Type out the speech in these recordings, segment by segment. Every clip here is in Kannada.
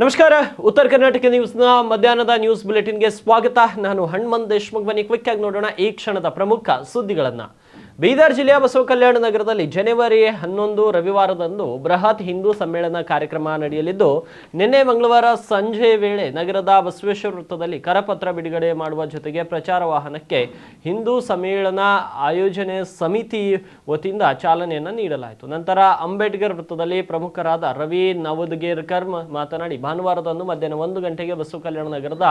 ನಮಸ್ಕಾರ. ಉತ್ತರ ಕರ್ನಾಟಕ ನ್ಯೂಸ್ನ ಮಧ್ಯಾಹ್ನದ ನ್ಯೂಸ್ ಬುಲೆಟಿನ್ಗೆ ಸ್ವಾಗತ. ನಾನು ಹನುಮಂತ್ ದೇಶಮುಖ್. ಬನ್ನಿ ಕ್ವಿಕ್ ಆಗಿ ನೋಡೋಣ ಈ ಕ್ಷಣದ ಪ್ರಮುಖ ಸುದ್ದಿಗಳನ್ನ. ಬೀದರ್ ಜಿಲ್ಲೆಯ ಬಸವ ಕಲ್ಯಾಣ ನಗರದಲ್ಲಿ ಜನವರಿ 11 ರವಿವಾರದಂದು ಬೃಹತ್ ಹಿಂದೂ ಸಮ್ಮೇಳನ ಕಾರ್ಯಕ್ರಮ ನಡೆಯಲಿದ್ದು, ನಿನ್ನೆ ಮಂಗಳವಾರ ಸಂಜೆ ವೇಳೆ ನಗರದ ಬಸವೇಶ್ವರ ವೃತ್ತದಲ್ಲಿ ಕರಪತ್ರ ಬಿಡುಗಡೆ ಮಾಡುವ ಜೊತೆಗೆ ಪ್ರಚಾರ ವಾಹನಕ್ಕೆ ಹಿಂದೂ ಸಮ್ಮೇಳನ ಆಯೋಜನೆ ಸಮಿತಿ ವತಿಯಿಂದ ಚಾಲನೆಯನ್ನು ನೀಡಲಾಯಿತು. ನಂತರ ಅಂಬೇಡ್ಕರ್ ವೃತ್ತದಲ್ಲಿ ಪ್ರಮುಖರಾದ ರವಿ ನವದಗೇರ್ಕರ್ ಮಾತನಾಡಿ, ಭಾನುವಾರದಂದು ಮಧ್ಯಾಹ್ನ 1 ಗಂಟೆಗೆ ಬಸವ ಕಲ್ಯಾಣ ನಗರದ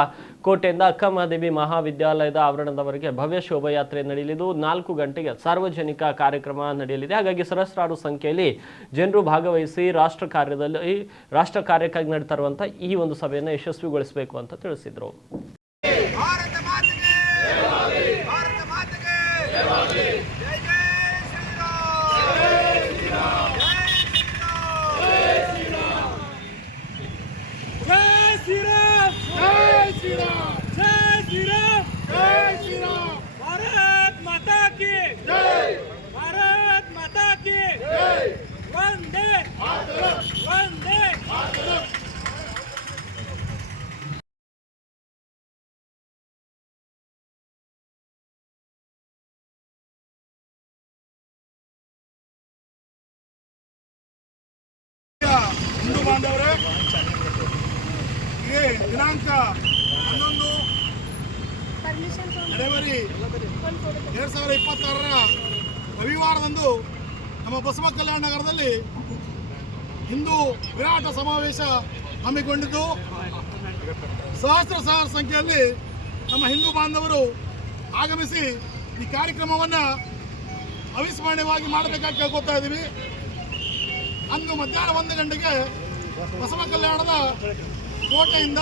ಕೋಟೆಯಿಂದ ಅಕ್ಕಮಹಾದೇವಿ ಮಹಾವಿದ್ಯಾಲಯದ ಆವರಣದವರೆಗೆ ಭವ್ಯ ಶೋಭಾಯಾತ್ರೆ ನಡೆಯಲಿದ್ದು, 4 ಗಂಟೆಗೆ ಸಾರ್ವಜನಿಕ ಕಾರ್ಯಕ್ರಮ ನಡೆಯಲಿದೆ. ಹಾಗಾಗಿ ಸಹಸ್ರಾರು ಸಂಖ್ಯೆಯಲ್ಲಿ ಜನರು ಭಾಗವಹಿಸಿ ರಾಷ್ಟ್ರ ಕಾರ್ಯಕ್ಕಾಗಿ ನಡೀತಾ ಇರುವಂತಹ ಈ ಒಂದು ಸಭೆಯನ್ನು ಯಶಸ್ವಿಗೊಳಿಸಬೇಕು ಅಂತ ತಿಳಿಸಿದರು. ಹಿಂದೂ ಬಾಂಧವರೇ, ದಿನಾಂಕ 11 ಜನವರಿ 2026 ರವಿವಾರದಂದು ನಮ್ಮ ಬಸವ ಕಲ್ಯಾಣ ನಗರದಲ್ಲಿ ಹಿಂದೂ ವಿರಾಟ ಸಮಾವೇಶ ಹಮ್ಮಿಕೊಂಡಿದ್ದು, ಸಹಸ್ರ ಸಂಖ್ಯೆಯಲ್ಲಿ ನಮ್ಮ ಹಿಂದೂ ಬಾಂಧವರು ಆಗಮಿಸಿ ಈ ಕಾರ್ಯಕ್ರಮವನ್ನು ಅವಿಸ್ಮರಣೀಯವಾಗಿ ಮಾಡಬೇಕಾಗಿ ಕೇಳ್ಕೊತಾ ಇದ್ದೀವಿ. ಅಂದು ಮಧ್ಯಾಹ್ನ 1 ಗಂಟೆಗೆ ಬಸವ ಕಲ್ಯಾಣದ ಕೋಟೆಯಿಂದ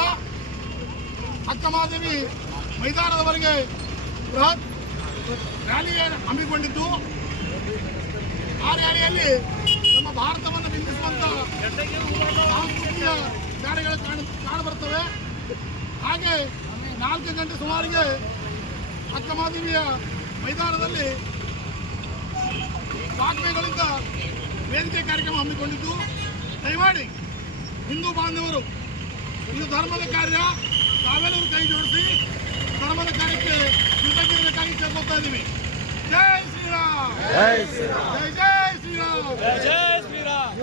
ಅಕ್ಕಮಹಾದೇವಿ ಮೈದಾನದವರೆಗೆ ಬೃಹತ್ ರ್ಯಾಲಿ ಹಮ್ಮಿಕೊಂಡಿದ್ದು, ಆ ರ್ಯಾಲಿಯಲ್ಲಿ ನಮ್ಮ ಭಾರತವನ್ನು ಬಿಂಬಿಸುವಂಥ ಸಾಂಸ್ಕೃತಿಕ ಕಾರ್ಯಗಳು ಕಾಣಬರ್ತವೆ. ಹಾಗೆ 4 ಗಂಟೆ ಸುಮಾರಿಗೆ ಅಕ್ಕಮಹಾದೇವಿಯ ಮೈದಾನದಲ್ಲಿ ವಾಗ್ಮಿಗಳಿಂದ ವೇದಿಕೆ ಕಾರ್ಯಕ್ರಮ ಹಮ್ಮಿಕೊಂಡಿದ್ದು, ದಯಮಾಡಿ ಹಿಂದೂ ಬಾಂಧವರು ಇದು ಧರ್ಮದ ಕಾರ್ಯ, ತಾವೆಲ್ಲರೂ ಕೈ ಜೋಡಿಸಿ ಧರ್ಮದ ಕಾರ್ಯಕ್ಕೆ ಕೃತಜ್ಞರಾಗಿ ಕೇಳ್ಕೊತಾ ಇದ್ದೀವಿ. ಜೈ ಶ್ರೀರಾಮ್, ಜೈ ಶ್ರೀರಾಮ್, ಜೈ ಶ್ರೀರಾಮ್.